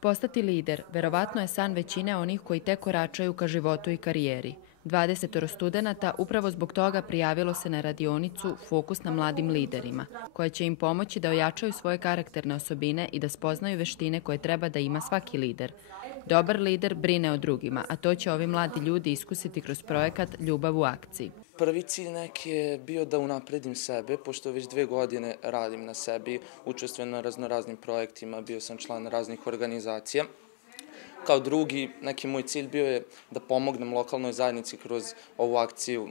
Postati lider, verovatno je san većine onih koji tek koračaju ka životu i karijeri. 20 studenata upravo zbog toga prijavilo se na radionicu Fokus na mladim liderima, koja će im pomoći da ojačaju svoje karakterne osobine i da spoznaju veštine koje treba da ima svaki lider. Dobar lider brine o drugima, a to će ovi mladi ljudi iskusiti kroz projekat Ljubav u akciji. Prvi cilj neki je bio da unapredim sebe, pošto već 2 godine radim na sebi, učestvujem na raznoraznim projektima, bio sam član raznih organizacija. Kao drugi, neki moj cilj bio je da pomognem lokalnoj zajednici kroz ovu akciju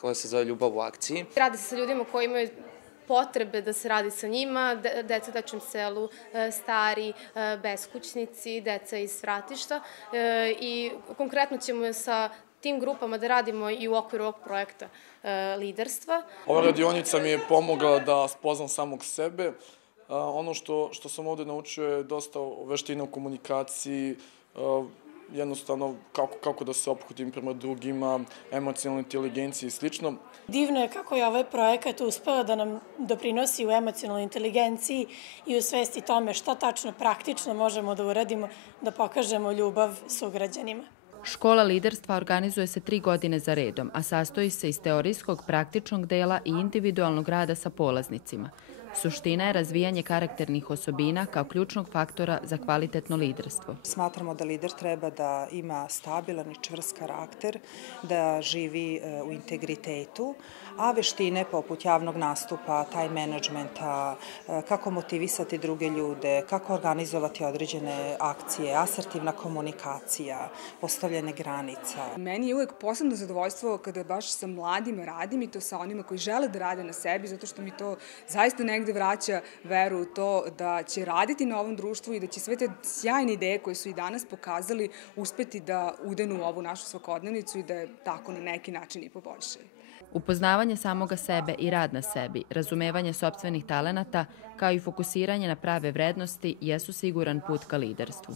koja se zove Ljubav u akciji. Radi se sa ljudima koji imaju potrebe da se radi sa njima, deca u dečijem selu, stari, beskućnici, deca iz svratišta i konkretno ćemo sa tim grupama da radimo i u okviru ovog projekta liderstva. Ova radionica mi je pomogla da spoznam samog sebe. Ono što sam ovde naučio je dosta veština u komunikaciji, jednostavno kako da se ophodim prema drugima, emocionalne inteligencije i slično. Divno je kako je ovaj projekat uspeo da nam doprinosi u emocionalnoj inteligenciji i u svesti tome šta tačno praktično možemo da uradimo da pokažemo ljubav sugrađanima. Škola liderstva organizuje se 3 godine za redom, a sastoji se iz teorijskog, praktičnog dela i individualnog rada sa polaznicima. Suština je razvijanje karakternih osobina kao ključnog faktora za kvalitetno liderstvo. Smatramo da lider treba da ima stabilan i čvrst karakter, da živi u integritetu, a veštine poput javnog nastupa, time menadžmenta, kako motivisati druge ljude, kako organizovati određene akcije, asertivna komunikacija, postavljanje granica. Meni je uvek posebno zadovoljstvo kada baš sa mladima radim i to sa onima koji žele da rade na sebi, zato što mi to zaista negde vraća veru u to da će raditi na ovom društvu i da će sve te sjajne ideje koje su i danas pokazali uspeti da udenu u ovu našu svakodnevnicu i da je tako na neki način i poboljšaju. Upoznavanje samoga sebe i rad na sebi, razumevanje sopstvenih talenata, kao i fokusiranje na prave vrednosti jesu siguran put ka liderstvu.